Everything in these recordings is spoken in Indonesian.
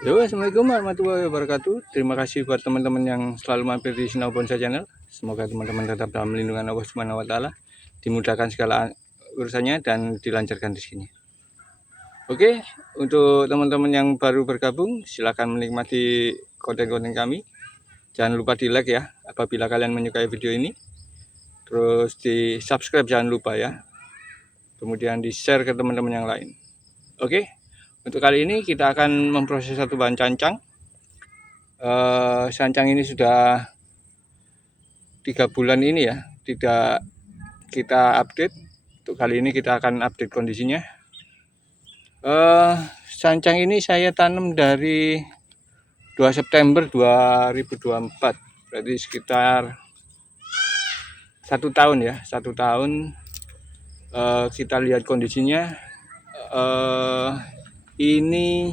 Yo, assalamualaikum warahmatullahi wabarakatuh. Terima kasih buat teman-teman yang selalu mampir di Sinau Bonsai Channel. Semoga teman-teman tetap dalam lindungan Allah Subhanahu wa taala, dimudahkan segala urusannya dan dilancarkan rezekinya. Oke, untuk teman-teman yang baru bergabung, silakan menikmati konten-konten kami. Jangan lupa di-like ya apabila kalian menyukai video ini. Terus di-subscribe jangan lupa ya. Kemudian di-share ke teman-teman yang lain. Oke. Untuk kali ini kita akan memproses satu bahan cancang. Sancang ini sudah 3 bulan ini ya tidak kita update. Untuk kali ini kita akan update kondisinya. Sancang ini saya tanam dari 2 September 2024, berarti sekitar 1 tahun ya, 1 tahun. Kita lihat kondisinya, ini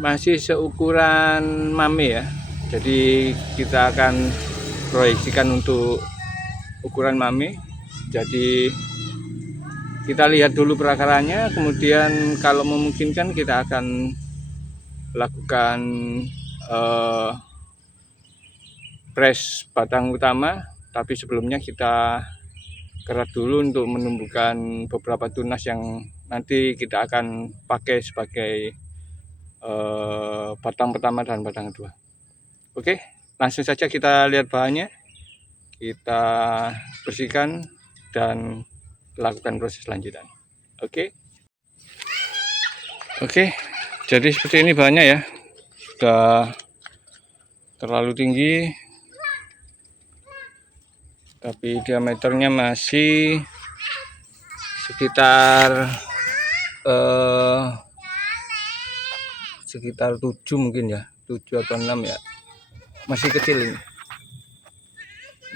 masih seukuran mame ya, jadi kita akan proyeksikan untuk ukuran mame. Jadi kita lihat dulu perakarannya, kemudian kalau memungkinkan kita akan lakukan press batang utama, tapi sebelumnya kita kerat dulu untuk menumbuhkan beberapa tunas yang nanti kita akan pakai sebagai batang pertama dan batang kedua. Oke, langsung saja kita lihat bahannya, kita bersihkan dan lakukan proses lanjutan. Oke, jadi seperti ini bahannya ya, sudah terlalu tinggi, tapi diameternya masih sekitar 7 mungkin ya, 7 atau 6 ya, masih kecil ini,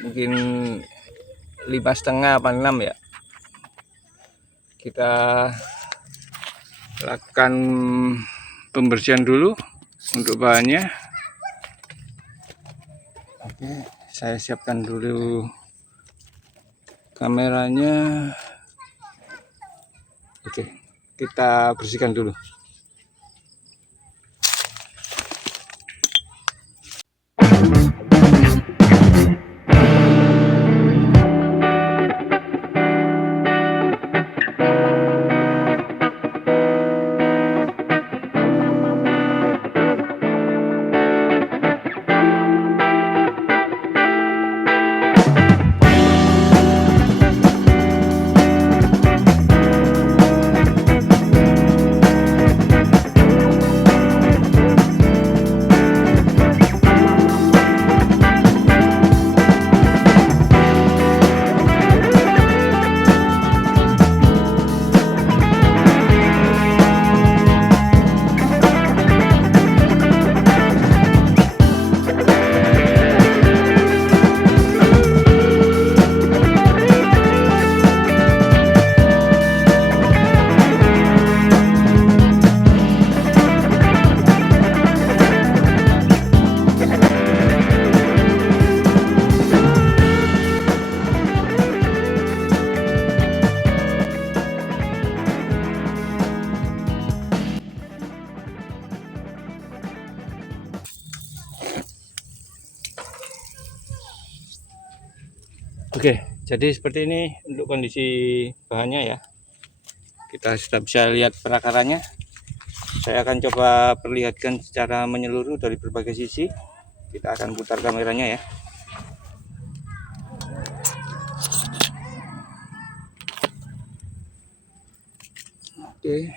mungkin 5,5 apa 6 ya. Kita lakukan pembersihan dulu untuk bahannya. Oke, saya siapkan dulu kameranya. Oke, kita bersihkan dulu. Oke, jadi seperti ini untuk kondisi bahannya ya. Kita sudah bisa lihat perakarannya. Saya akan coba perlihatkan secara menyeluruh dari berbagai sisi. Kita akan putar kameranya ya. Oke.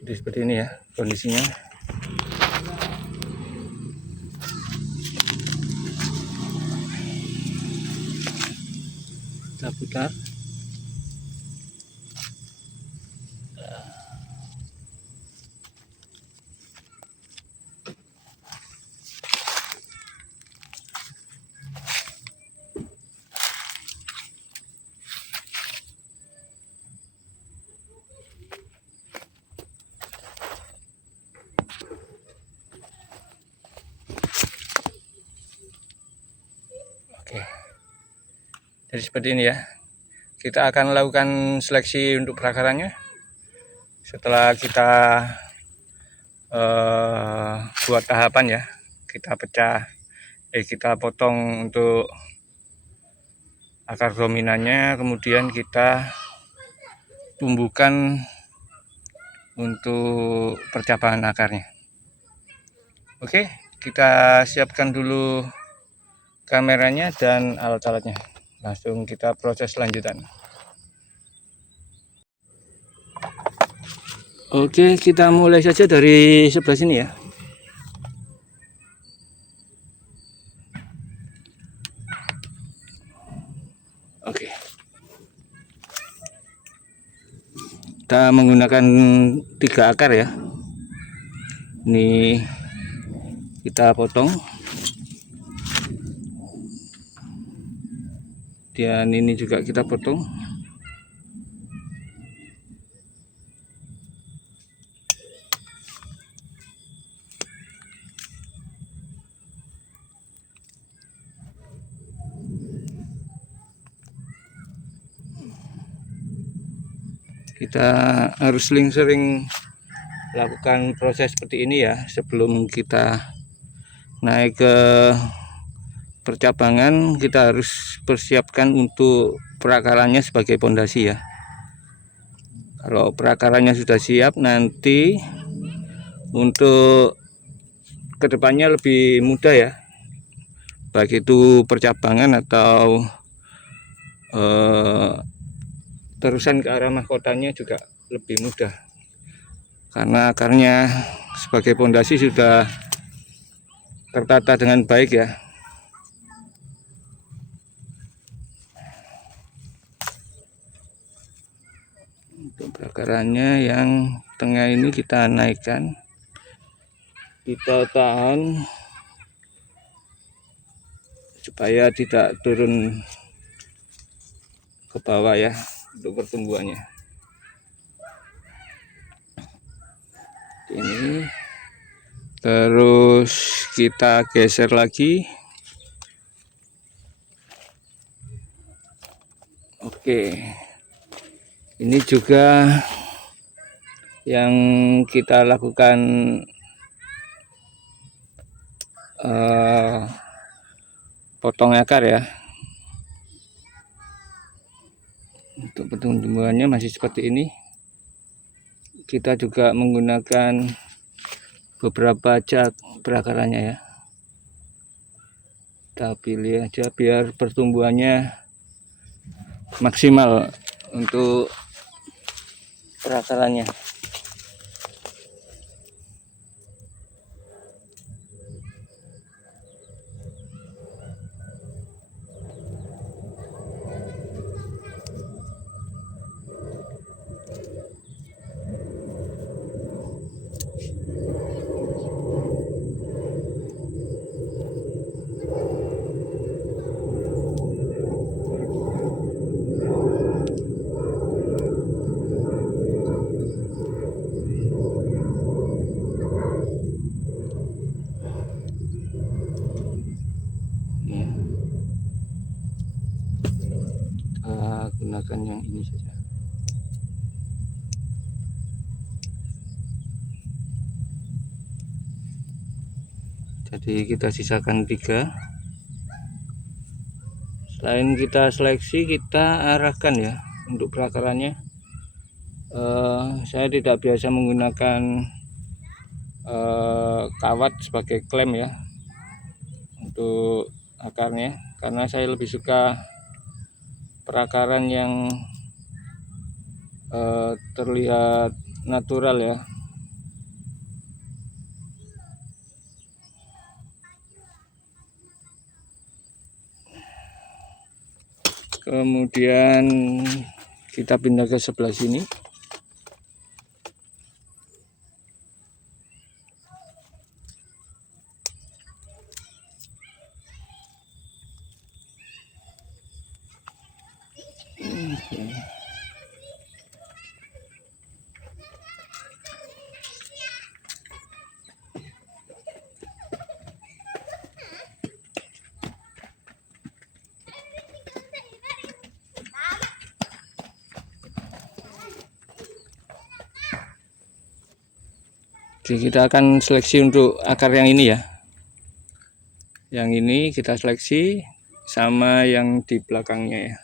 Jadi seperti ini ya kondisinya. Kita putar. Oke. Jadi seperti ini ya. Kita akan lakukan seleksi untuk perakarannya. Setelah kita buat tahapan ya, kita kita potong untuk akar dominannya, kemudian kita tumbuhkan untuk percabangan akarnya. Oke, kita siapkan dulu kameranya dan alat-alatnya. Langsung kita proses lanjutan. Oke, kita mulai saja dari sebelah sini ya. Oke. Kita menggunakan 3 akar ya. Ini kita potong. Dan ini juga kita potong. Kita harus sering-sering lakukan proses seperti ini ya sebelum kita naik ke percabangan. Kita harus persiapkan untuk perakarannya sebagai pondasi ya. Kalau perakarannya sudah siap, nanti untuk kedepannya lebih mudah ya, baik itu percabangan atau terusan ke arah mahkotanya juga lebih mudah, karena akarnya sebagai pondasi sudah tertata dengan baik ya. Untuk perakarannya yang tengah ini kita naikkan, kita tahan supaya tidak turun ke bawah ya untuk pertumbuhannya. Ini terus kita geser lagi. Oke, ini juga yang kita lakukan potong akar ya. Untuk pertumbuhannya masih seperti ini. Kita juga menggunakan beberapa cat perakarannya ya. Kita pilih aja biar pertumbuhannya maksimal untuk perakarannya. Gunakan yang ini saja. Jadi kita sisakan 3. Selain kita seleksi, kita arahkan ya untuk perakarannya. Saya tidak biasa menggunakan kawat sebagai klem ya untuk akarnya, karena saya lebih suka perakaran yang terlihat natural ya. Kemudian kita pindah ke sebelah sini. Oke, kita akan seleksi untuk akar yang ini ya. Yang ini kita seleksi sama yang di belakangnya ya.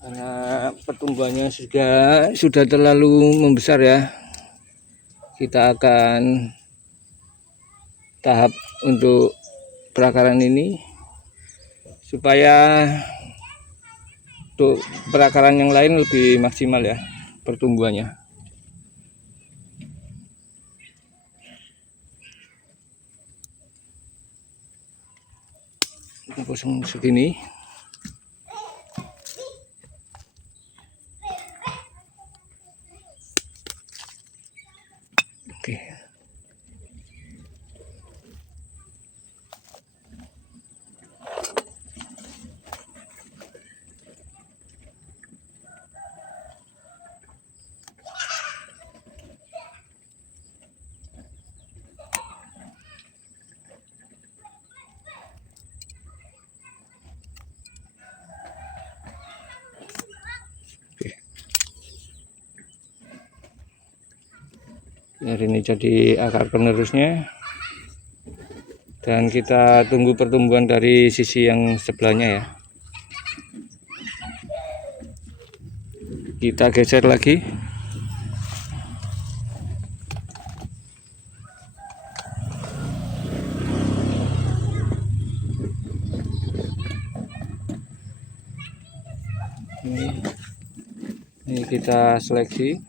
Karena pertumbuhannya sudah terlalu membesar ya. Kita akan tahap untuk perakaran ini supaya untuk perakaran yang lain lebih maksimal ya pertumbuhannya. Kita kosong segini. Oke. Biar ini jadi akar penerusnya, dan kita tunggu pertumbuhan dari sisi yang sebelahnya ya. Kita geser lagi. Ini kita seleksi.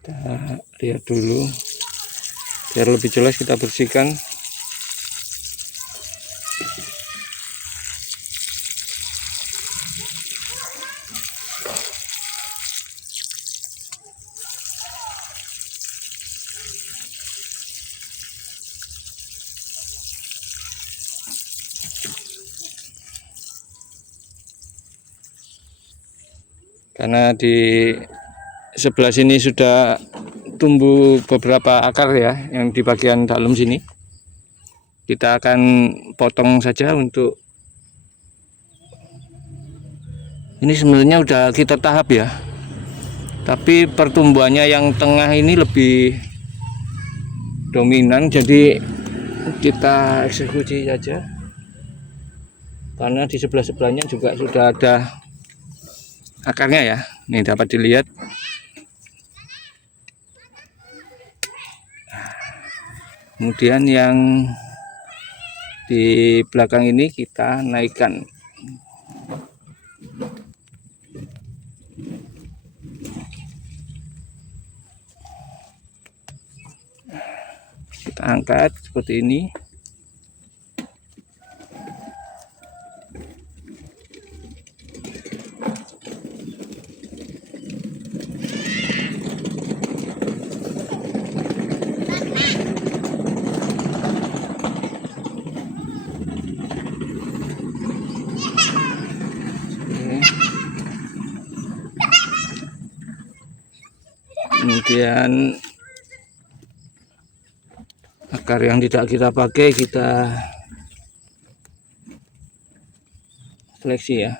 Kita lihat dulu biar lebih jelas, kita bersihkan. Karena di sebelah sini sudah tumbuh beberapa akar ya, yang di bagian dalam sini. Kita akan potong saja untuk ini. Sebenarnya udah kita tahap ya, tapi pertumbuhannya yang tengah ini lebih dominan, jadi kita eksekusi saja. Karena di sebelah-sebelahnya juga sudah ada akarnya ya, ini dapat dilihat. Kemudian yang di belakang ini kita naikkan. Kita angkat seperti ini. Kemudian akar yang tidak kita pakai kita seleksi ya.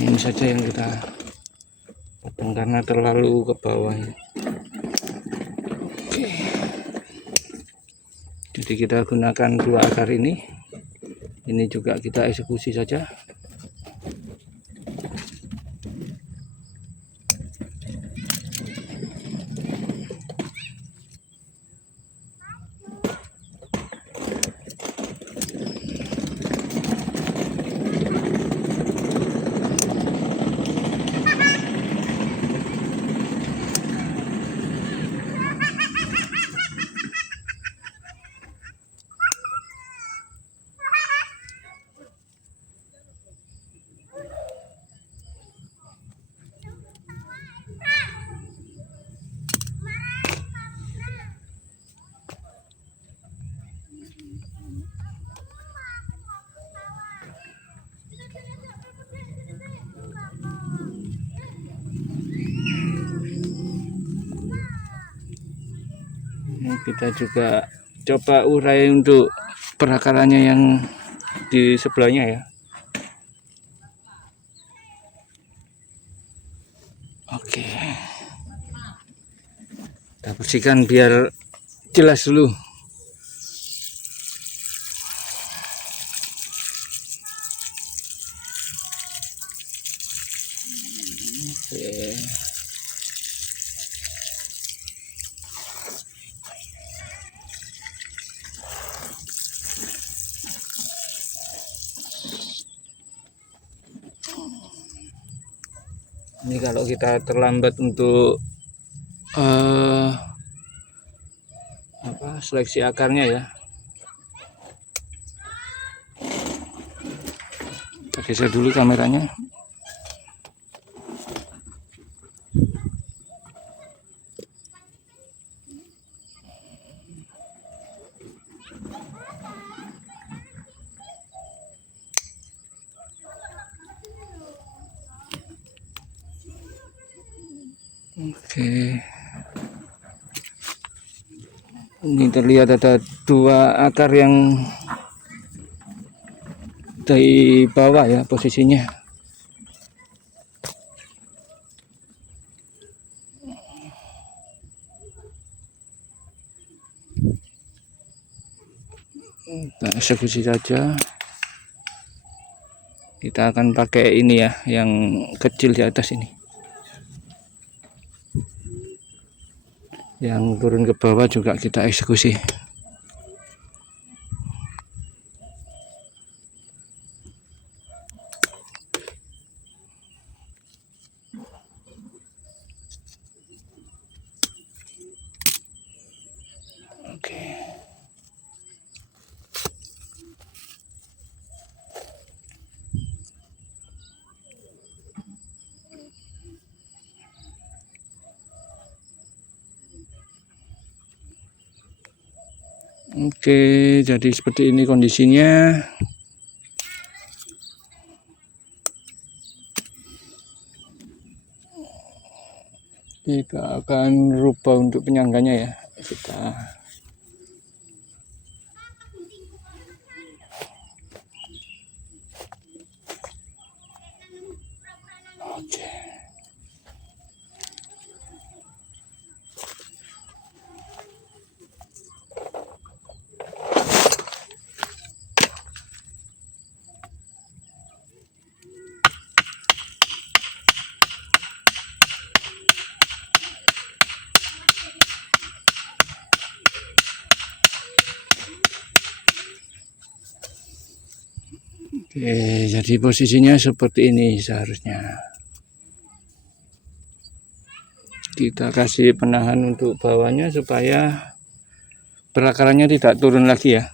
Ini saja yang kita potong karena terlalu ke bawah. Oke. Jadi kita gunakan dua akar ini. Ini juga kita eksekusi saja. Ini kita juga coba urai untuk perakarannya yang di sebelahnya ya. Oke, kita bersihkan biar jelas dulu. Oke. Ini kalau kita terlambat untuk seleksi akarnya ya, kita geser dulu kameranya. Oke, ini terlihat ada 2 akar yang dari bawah ya posisinya. Kita eksekusi saja. Kita akan pakai ini ya, yang kecil di atas ini. Yang turun ke bawah juga kita eksekusi. Oke. Oke, jadi seperti ini kondisinya. Kita akan rubah untuk penyangganya ya. Kita Oke, jadi posisinya seperti ini seharusnya. Kita kasih penahan untuk bawahnya supaya perakarannya tidak turun lagi ya.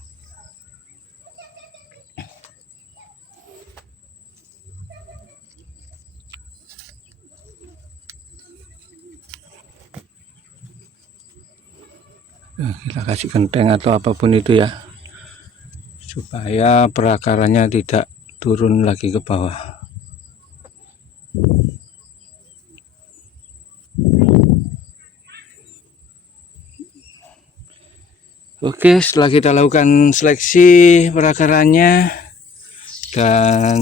Kita kasih genteng atau apapun itu ya, supaya perakarannya tidak turun lagi ke bawah. Oke, setelah kita lakukan seleksi perakarannya dan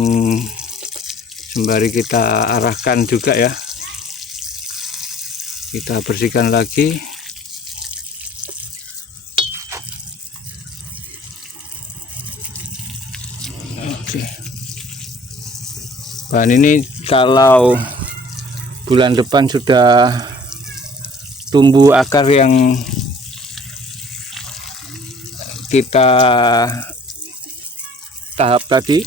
sembari kita arahkan juga ya, kita bersihkan lagi. Oke, bahan ini kalau bulan depan sudah tumbuh akar yang kita tahap tadi,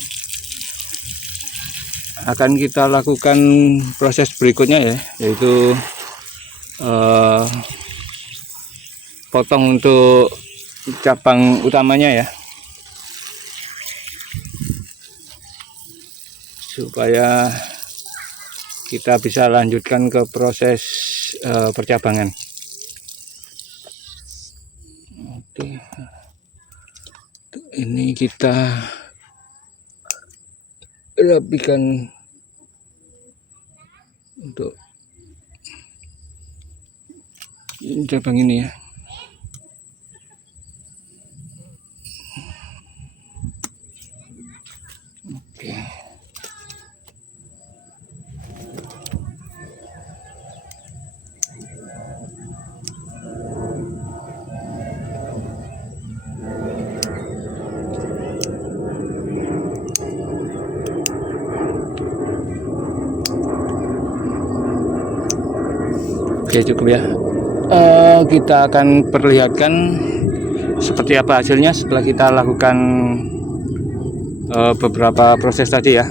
akan kita lakukan proses berikutnya ya, yaitu potong untuk cabang utamanya ya, supaya kita bisa lanjutkan ke proses percabangan. Oke, ini kita rapikan untuk cabang ini ya. Oke, cukup ya. Kita akan perlihatkan seperti apa hasilnya setelah kita lakukan beberapa proses tadi ya.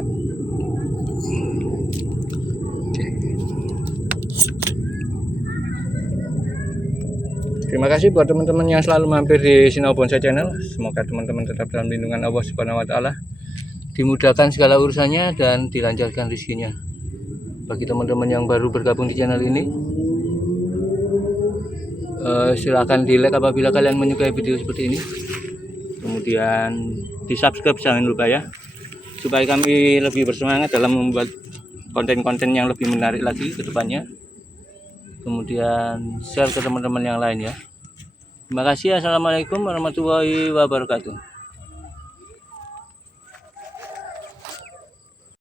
Terima kasih buat teman-teman yang selalu mampir di Sinau Bonsai Channel. Semoga teman-teman tetap dalam lindungan Allah Subhanahu wa taala, dimudahkan segala urusannya dan dilancarkan rezekinya. Bagi teman-teman yang baru bergabung di channel ini, silakan di like apabila kalian menyukai video seperti ini. Kemudian di subscribe jangan lupa ya, supaya kami lebih bersemangat dalam membuat konten-konten yang lebih menarik lagi ke depannya. Kemudian share ke teman-teman yang lain ya. Terima kasih. Assalamualaikum warahmatullahi wabarakatuh.